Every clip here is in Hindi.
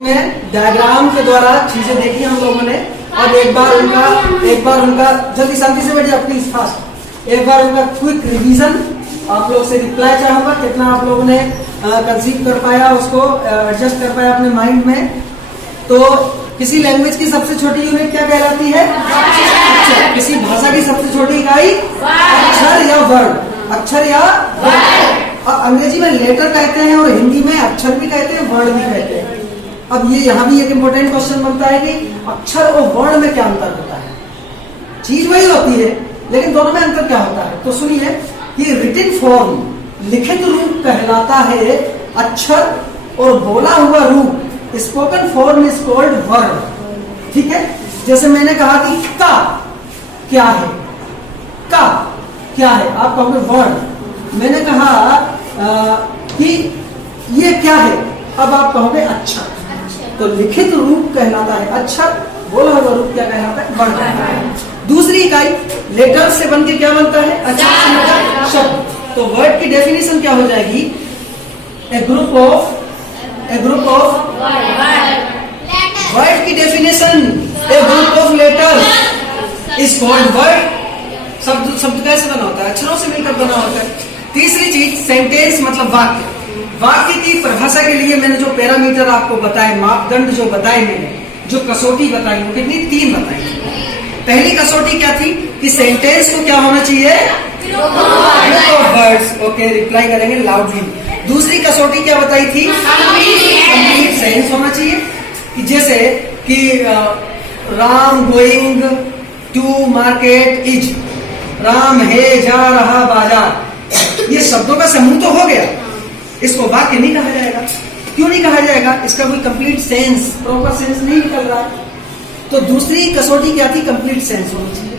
में डायग्राम के द्वारा चीजें देखी हम लोगों ने। अब एक बार उनका जल्दी शांति से बैठिए प्लीज फास्ट। एक बार उनका क्विक रिवीजन आप लोग से रिप्लाई चाहूंगा, कितना आप लोगों ने कंसीव कर पाया, उसको एडजस्ट कर पाया अपने माइंड में। तो किसी लैंग्वेज की सबसे छोटी यूनिट क्या कहलाती है? अक्षर। किसी भाषा की सबसे छोटी इकाई अक्षर या वर्ड। अक्षर या वर्ड। अब अंग्रेजी में लेटर कहते हैं और हिंदी में अक्षर भी कहते हैं, वर्ड भी कहते हैं। अब ये यहाँ भी एक इम्पोर्टेंट क्वेश्चन बनता है कि अक्षर और वर्ण में क्या अंतर होता है? चीज वही होती है लेकिन दोनों में अंतर क्या होता है? तो सुनिए कि रिटन फॉर्म लिखित रूप कहलाता है अक्षर, और बोला हुआ रूप spoken form is called word. ठीक है, जैसे मैंने कहा कि का क्या है, का क्या है, आप कहोगे वर्ड। मैंने कहा कि ये क्या है, अब आप कहोगे अक्षर। तो लिखित रूप कहलाता है अक्षर, बोला हुआ रूप क्या कहलाता है? वर्ड कहलाता है। दूसरी इकाई लेटर से बनके क्या बनता है? अक्षर से बनकर शब्द। तो वर्ड की डेफिनेशन क्या हो जाएगी? ए ग्रुप ऑफ वर्ड की definition a group of letter is called word. शब्द कैसे बना होता है? अक्षरों से मिलकर बना होता है। तीसरी चीज सेंटेंस मतलब वाक्य। वाक्य की परिभाषा के लिए मैंने जो पैरामीटर आपको बताए, मापदंड जो बताए, मैंने जो कसौटी बताई वो कितनी? 3 बताई। पहली कसौटी क्या थी कि सेंटेंस को क्या होना चाहिए? वर्ड्स। ओके, रिप्लाई करेंगे लाउडली। दूसरी कसौटी क्या बताई थी? कंप्लीट सेंस होना चाहिए, कि जैसे कि Ram going to market is, Ram है जा रहा बाजार। ये शब्दों का समूह तो हो गया, इसको वाक्य नहीं कहा जाएगा। क्यों नहीं कहा जाएगा? इसका कोई कंप्लीट सेंस, प्रॉपर सेंस नहीं निकल रहा है। तो दूसरी कसौटी क्या थी? कंप्लीट सेंस होनी चाहिए।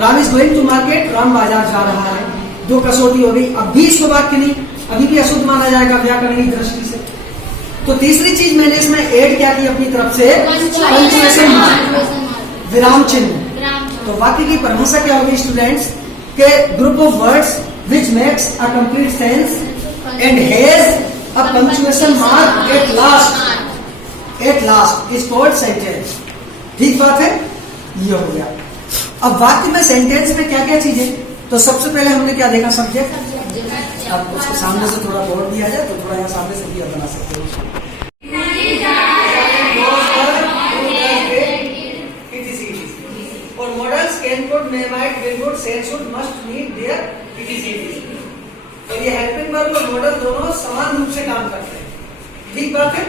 Ram is going to market, Ram बाजार जा रहा है, 2 कसौटी हो गई। अब भी इसको वाक्य नहीं, अभी भी अशुद्ध माना जाएगा व्याकरणिक दृष्टि से। तो तीसरी चीज मैंने इसमें ऐड क्या की अपनी तरफ से? पंक्चुएशन मार्क, विराम चिन्ह। तो वाक्य की परिभाषा क्या होगी स्टूडेंट्स? के group of words which makes a complete sense and has a punctuation mark at last is called sentence। ठीक बात है, ये हो गया। अब वाक्य में सेंटेंस में क्या क्या चीजें? तो सबसे पहले हमने क्या देखा? सब्जेक्ट। अब उसको सामने से थोड़ा बोर्ड दिया जाए तो थोड़ा यहाँ सामने से भी बना सकते हो। और models can could may might will would shall should must need dare ought. और ये हेल्पिंग वर्ब और मॉडल दोनों समान रूप से काम करते हैं। ठीक बात है,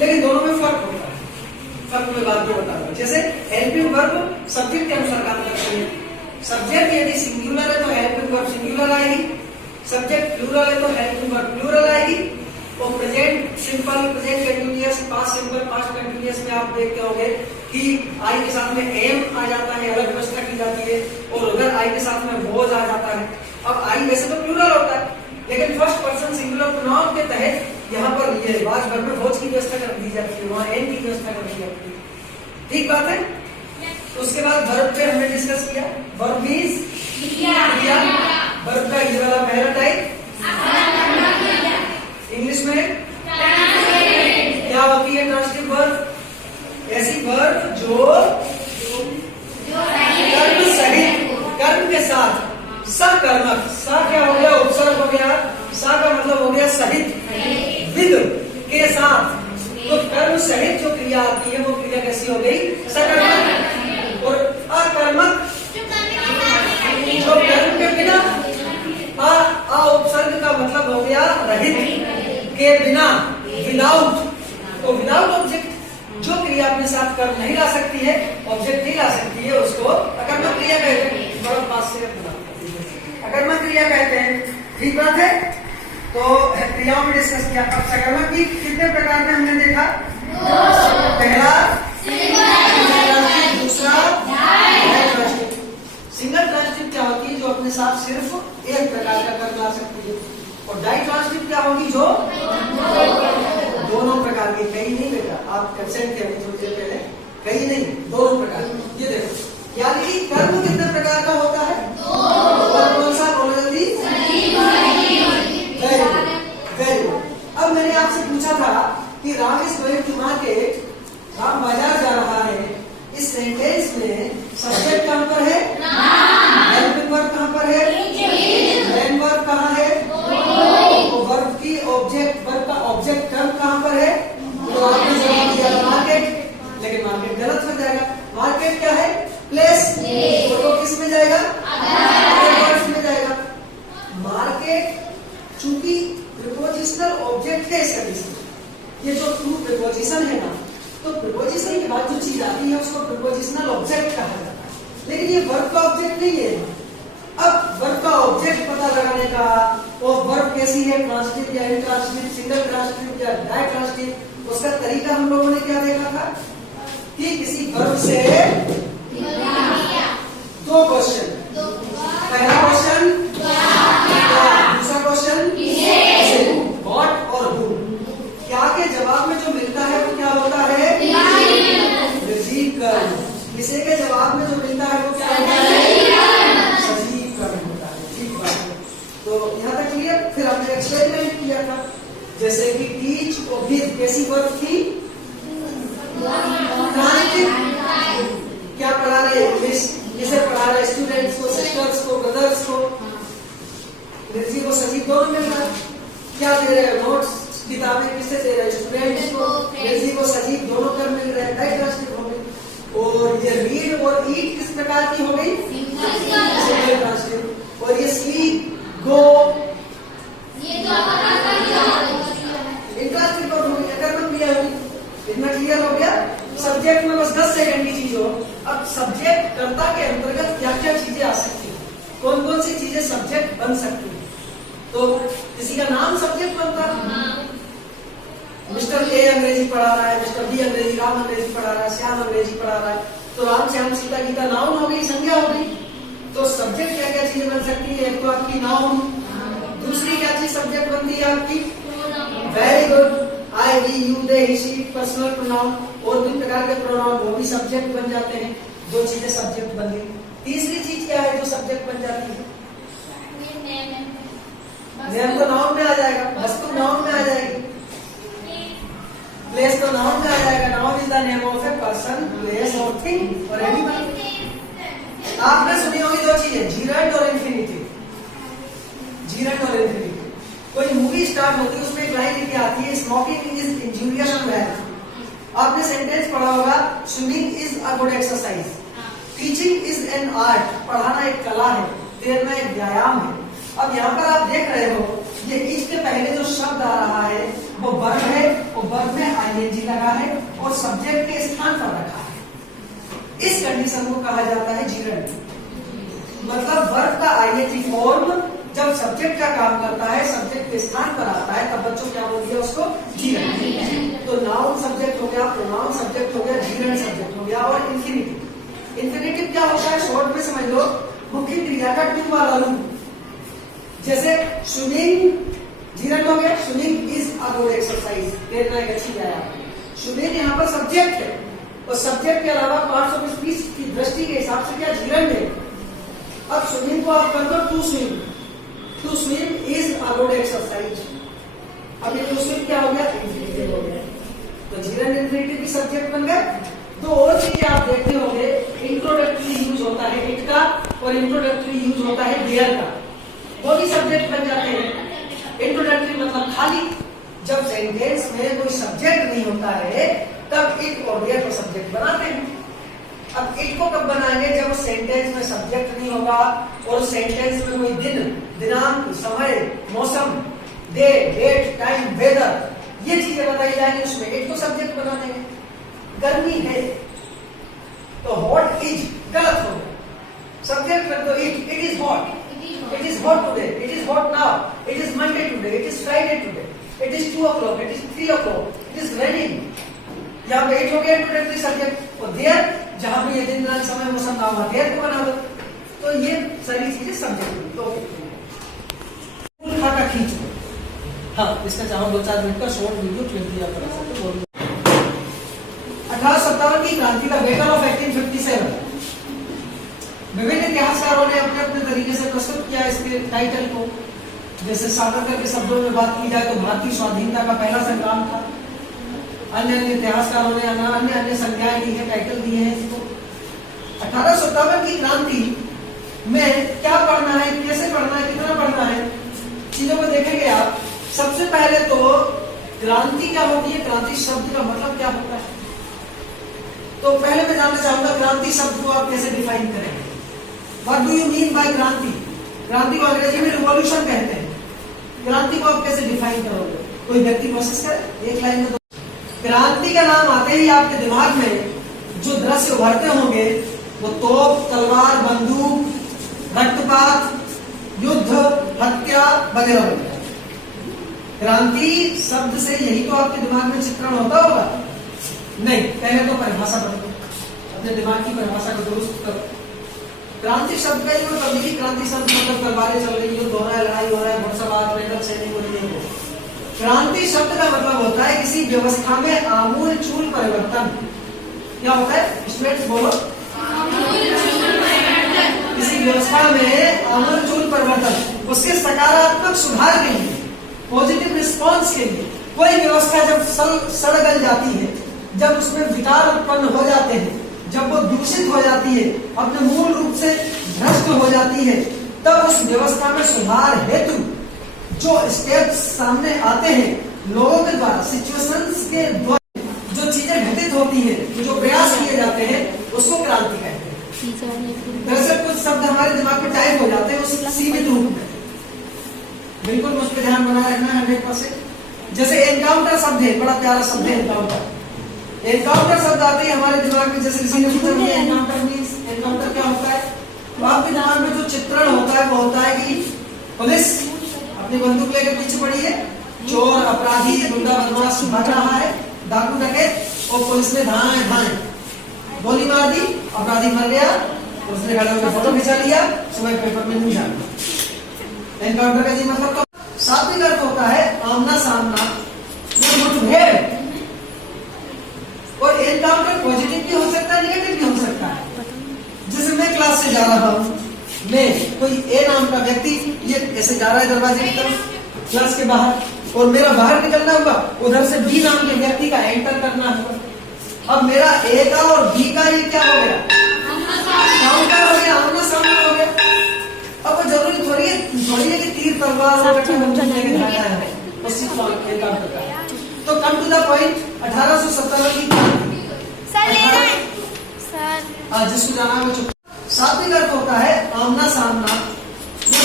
लेकिन दोनों में फर्क होता है। फर्क में बात को बता दूं। जैसे हेल्पिंग वर्ब सब्जेक्ट के अनुसार काम करते हैं। सब्जेक्ट यदि सिंगुलर है तो हेल्पिंग वर्ब सिंगुलर आएगी, सब्जेक्ट प्लूरल है तो हेल्पिंग वर्ब प्लूरल आएगी। और present simple, present continuous, past simple, past continuous में आप देखते होंगे कि आई के साथ में एम आ जाता है, अलग व्यवस्था की जाती है, और उधर आई के साथ में वॉज आ जाता है। अब आई वैसे तो प्लूरल होता है, लेकिन फर्स्ट पर्सन सिंगुलर प्रोनाउन के तहत यहाँ पर ये वाज वर्ब में वॉज की व्यवस्था कर दी जाती है, वहाँ एम की व्यवस्था कर दी जाती है। ठीक बात है। उसके बाद वर्ब पे हमने डिस्कस किया, वर्ब मींस क्रिया। वर्ब का ये वाला पहला टाइप इंग्लिश में क्या होती है? Transitive verb. ऐसी वर्ब जो कर्म सहित, कर्म के साथ, सकर्मक, सा क्या हो गया? उपसर्ग हो गया। सा का मतलब हो गया सहित, विद के साथ। तो कर्म सहित जो क्रिया आती है वो क्रिया कैसी हो गई? सकर्मक। और अकर्मक जो कर्म के बिना, अ उपसर्ग का मतलब हो गया रहित, के बिना, विदाउट। तो विदाउट ऑब्जेक्ट जो क्रिया अपने साथ कर्म नहीं ला सकती है, ऑब्जेक्ट नहीं ला सकती है, उसको अकर्मक क्रिया कहते हैं। बड़ा पास से अकर्मक क्रिया कहते हैं। ठीक बात है। तो क्रियाओं में डिस्कस किया। अब सकर्मक की कितने प्रकार में हमने देखा? पहला दूसरा सिंगल ट्रांसिटिव क्या होती है? जो अपने साथ सिर्फ एक प्रकार का कर्म ला सकती है। और डाई ट्रांसिटिव क्या होगी? जो दोनों प्रकार की। कई नहीं बेटा, आप कंसेंट थे थोड़ी देर पहले, कई नहीं, दोनों प्रकार। ये देखो, यानी कि कर्म कितने प्रकार का होता है? कौन सा? बोलो जल्दी। Very good. अब मैंने आपसे पूछा था कि कि Ram is going to market, Ram बाजार जा रहा है, इस सेंटेंस में सब्जेक्ट कहां पर है? हेल्पिंग वर्ब कहां पर है? मेन वर्ब कहां है? तो वर्ब की ऑब्जेक्ट, वर्ब का ऑब्जेक्ट टर्म कहां पर है? तो आपने जवाब दिया मार्केट, लेकिन मार्केट गलत हो जाएगा। मार्केट क्या है? प्लेस। तो किस में जाएगा? वर्ड्स में जाएगा। मार्केट चूंकि प्रीपोजिशनल ऑब्जेक्ट है इस कंडीशन में, ये जो टू प्रीपोजिशन है ना, तो प्रीपोजिशन के बाद जो चीज आती है उसको प्रीपोजिशनल ऑब्जेक्ट कहा जाता है, लेकिन ये वर्ब का ऑब्जेक्ट नहीं है। अब वर्ब का ऑब्जेक्ट पता लगाने का, और वर्ब कैसी है, ट्रांसिटिव या इंट्रांसिटिव, सिंगल ट्रांसिटिव या डाई ट्रांसिटिव, उसका तरीका हम लोगों ने क्या देखा था कि किसी वर्ब से दो क्वेश्चन, पहला क्वेश्चन दूसरा क्वेश्चन व्हाट और हु, क्या के जवाब में जो मिलता है वो क्या होता है? सजीव कर्म। किसे के जवाब में जो मिलता है वो क्या होता है? सजीव कर्म होता है। ठीक बात है। तो यहाँ तक क्लियर। फिर हमने एक्सपेरिमेंट किया था, जैसे कि टीच और गिव कैसी वर्ब थी? क्या पढ़ा रहे? इंग्लिश। किसे पढ़ा रहे? स्टूडेंट्स को, सिस्टर्स को, ब्रदर्स को। अंग्रेजी को सजीव दोनों मिल रहा है। क्या दे रहे हैं? नोट्स, किताबें किससे दे रहे हैं? स्टूडेंट्स को। अंग्रेजी को सजीव दोनों कर मिल रहे हैं, डाइट्रांसिटिव हो गई। और ये रीड और ईट किस प्रकार की हो गई? Single transitive. और ये स्लीप, गो, ये तो इंट्रांसिटिव हो गई, अकर्मक क्रिया होगी। इतना क्लियर हो गया। सब्जेक्ट में बस 10 सेकंड की चीज हो। अब सब्जेक्ट कर्ता के अंतर्गत क्या क्या चीजें आ सकती है, कौन कौन सी चीजें सब्जेक्ट बन सकती है? तो किसी का नाम सब्जेक्ट बनता है। मिस्टर ए अंग्रेजी पढ़ा रहा है, मिस्टर बी अंग्रेजी, राम अंग्रेजी पढ़ा रहा है, श्याम अंग्रेजी पढ़ा रहा है, तो राम श्याम सीता गीता नाउन हो गई, संज्ञा हो गई। तो सब्जेक्ट क्या क्या चीजें बन सकती है? एक तो आपकी नाउन, दूसरी क्या चीज सब्जेक्ट बनती है आपकी? Very good, I, we, you, they, he, she, personal pronoun और भी प्रकार के प्रोनाउन, वो भी सब्जेक्ट बन जाते हैं। दो चीजें सब्जेक्ट बन गई। तीसरी चीज क्या है जो सब्जेक्ट बन जाती है? नेम तो नाउन में आ जाएगा, वस्तु नाउन में आ जाएगी, प्लेस तो नाउन में आ जाएगा। Noun is the name of a person, place और थिंग और एनिमल। आपने सुनी होगी दो चीजें, जीरंड और इंफिनिटिव। जीरंड और इंफिनिटिव। कोई मूवी स्टार्ट होती है, उसमें एक लाइन लिखी आती है, smoking is injurious to health. आपने सेंटेंस पढ़ा होगा, swimming is a good exercise, teaching is an art, पढ़ाना एक कला है, तैरना एक व्यायाम है। अब यहाँ पर आप देख रहे हो, ये इसके पहले जो शब्द आ रहा है वो वर्ब है, और वर्ब में आईएनजी लगा है और सब्जेक्ट के स्थान पर रखा है। इस कंडीशन को कहा जाता है जीरंड। मतलब वर्ब का आईएनजी फॉर्म जब सब्जेक्ट का काम करता है, सब्जेक्ट के स्थान पर आता है, तब बच्चों क्या बोल दिया उसको? जीरंड। तो नाउन सब्जेक्ट हो गया, प्रोनाउन सब्जेक्ट हो गया, जीरंड सब्जेक्ट हो गया। और इंफिनिटिव, इंफिनिटिव क्या होता है? शॉर्ट में समझ लो, मुख्य क्रिया का टू वाला रूप। जैसे स्विमिंग जीरंड हो गया, swimming is a good exercise, तैरना एक अच्छी व्यायाम। स्विमिंग यहाँ पर सब्जेक्ट है, और सब्जेक्ट के अलावा पार्ट्स ऑफ स्पीच की दृष्टि के हिसाब से क्या जीरंड है। अब स्विमिंग को आप कर दो to swim, to swim is a good exercise. अब ये टू स्विम क्या हो गया? इंफिनिटिव हो गया। तो जीरंड इंफिनिटिव भी सब्जेक्ट बन गए। दो और चीजें आप देखते होंगे, इंट्रोडक्टरी यूज होता है इट का, और इंट्रोडक्टरी यूज होता है देयर का, वो भी सब्जेक्ट बन जाते हैं। इंट्रोडक्टरी मतलब खाली, जब सेंटेंस में कोई सब्जेक्ट नहीं होता है तब इट और देयर को सब्जेक्ट बनाते हैं। अब इट को कब बनाएंगे? जब उस सेंटेंस में सब्जेक्ट नहीं होगा और उस सेंटेंस में कोई दिन, दिनांक, समय, मौसम, डे, डेट, टाइम, वेदर, ये चीजें बताई जाएंगी, उसमें इट को सब्जेक्ट बना देंगे। गर्मी है तो हॉट इज गलत हो गया, सब्जेक्ट रख दो it, it is hot, it is hot today, it is hot now, it is Monday today, it is Friday today, it is 2 o'clock, it is 3 o'clock, it is raining। यहाँ पे इट हो गया इंट्रोडक्टरी सब्जेक्ट, और देयर जहां पे ये दिन दिनांक समय मौसम ना हुआ, देयर को बना दो। तो ये सारी चीजें सब्जेक्ट। तो खा का खींच, हाँ इसका चाहो 2-4 मिनट का शॉर्ट वीडियो क्लिप दिया कर सकते हो। 1857 की क्रांति का बैटल ऑफ 1857 विभिन्न इतिहासकारों ने अपने अपने तरीके से प्रस्तुत किया इसके टाइटल को। जैसे सावरकर के शब्दों में बात की जाए तो भारतीय स्वाधीनता का पहला संग्राम था। अन्य अन्य इतिहासकारों ने अन्य अन्य संज्ञाएं दी है, टाइटल दिए हैं इसको। 1857 की क्रांति में क्या पढ़ना है, कैसे पढ़ना है, कितना पढ़ना है, चीजों को देखेंगे आप। सबसे पहले तो क्रांति क्या होती है, क्रांति शब्द का मतलब क्या होता है। तो पहले मैं जानना चाहूंगा क्रांति शब्द को आप कैसे डिफाइन करेंगे। What do you mean by क्रांति? क्रांति को अंग्रेजी में रिवॉल्यूशन कहते हैं। क्रांति को आप कैसे डिफाइन करोगे? कोई व्यक्ति कोशिश करे एक लाइन में। क्रांति का नाम आते ही आपके दिमाग में जो दृश्य उभरते होंगे वो तोप, तलवार, बंदूक, रक्तपात, युद्ध, हत्या वगैरह वगैरह। क्रांति शब्द से यही तो आपके दिमाग में चित्रण होता होगा। नहीं, पहले तो परिभाषा बदलो, अपने दिमाग की परिभाषा को दुरुस्त करो। क्रांति शब्द का जो तब्दीली, क्रांति शब्द मतलब तलवारें चल रही, युद्ध हो रहा है, लड़ाई हो रहा है, घुड़सवार, पैदल सैनिक हो रही है। क्रांति शब्द का मतलब होता है किसी व्यवस्था में आमूल चूल परिवर्तन। क्या होता है? स्टूडेंट्स बोलो। किसी व्यवस्था में आमूल चूल परिवर्तन, उसके सकारात्मक सुधार के लिए, पॉजिटिव रिस्पॉन्स के लिए। कोई व्यवस्था जब सड़ गल जाती है, जब उसमें विकार उत्पन्न हो जाते हैं, जब वो दूषित हो जाती है, अपने मूल रूप से भ्रष्ट हो जाती है, तब उस व्यवस्था में सुधार हेतु जो स्टेप्स सामने आते हैं लोगों के द्वारा, सिचुएशंस के द्वारा जो चीजें घटित होती है, जो प्रयास किए जाते हैं, उसको क्रांति कहते हैं। दरअसल कुछ शब्द हमारे दिमाग में टाइप हो जाते हैं उस सीमित रूप में। बिल्कुल उस पर ध्यान बनाए रखना है 100%। जैसे एनकाउंटर शब्द है, बड़ा प्यारा शब्द है एनकाउंटर। एनकाउंटर शब्द आते ही हमारे दिमाग में, जैसे किसी ने पूछा एनकाउंटर मींस, एनकाउंटर क्या होता है, तो आपके दिमाग में जो चित्रण होता है वो होता है कि पुलिस अपनी बंदूक लेकर पीछे पड़ी है, चोर, अपराधी, गुंडा, बदमाश भाग रहा है, डाकू डकैत, और पुलिस ने धाए धाए गोली मार दी, अपराधी मर गया, उसने खड़े होकर फोटो खिंचा लिया, सुबह पेपर में न्यूज आ गई। एनकाउंटर का जी मतलब तो शाब्दिक अर्थ होता है आमना सामना, मुठभेड़। और एनकाउंटर पॉजिटिव भी हो सकता है, नेगेटिव भी हो सकता है। जैसे मैं क्लास से जा रहा हूँ, मैं कोई ए नाम का व्यक्ति ये ऐसे जा रहा है दरवाजे की तरफ क्लास के बाहर, और मेरा बाहर निकलना होगा, उधर से बी नाम के व्यक्ति का एंटर करना होगा। अब मेरा ए का और बी का ये क्या हो गया, काउंटर हो गया, आमना सामना हो गया। अब वो जरूरी थोड़ी है कि तीर तलवार और तो कम टू द पॉइंट। 1857 की जिसको जाना है वो शाब्दिक अर्थ होता है आमना सामना,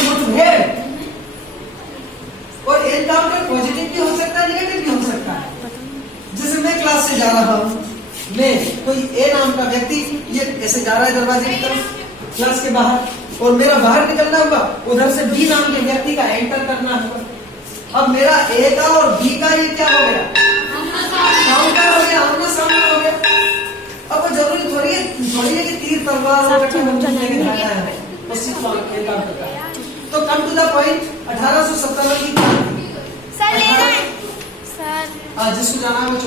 मुठभेड़। और एनकाउंटर पॉजिटिव भी हो सकता है, नेगेटिव भी हो सकता है। जैसे मैं क्लास से जा रहा हूँ, मैं कोई ए नाम का व्यक्ति ये ऐसे जा रहा है दरवाजे की तरफ क्लास के बाहर, और मेरा बाहर निकलना होगा, उधर से बी नाम के व्यक्ति का एंटर करना होगा। अब मेरा ए का और बी का ये क्या हो गया, काउंटर हो गया, आमना सामना हो गया। अब वो जरूरी थोड़ी है कि तीर तलवार और तो कम टू द पॉइंट। 1857 की जिसको जाना है वो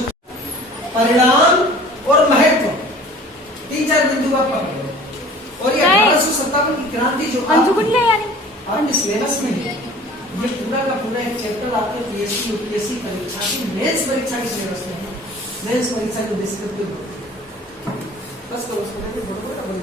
परिणाम और महत्व, 3-4 बिंदु आप पकड़ो। और ये 1857 की क्रांति जो आपके सिलेबस में है, ये पूरा का पूरा एक चैप्टर आपके पीएससी यूपीएससी परीक्षा की मेंस परीक्षा के सिलेबस में है। मेंस परीक्षा को डिस्कस बस करो उसको।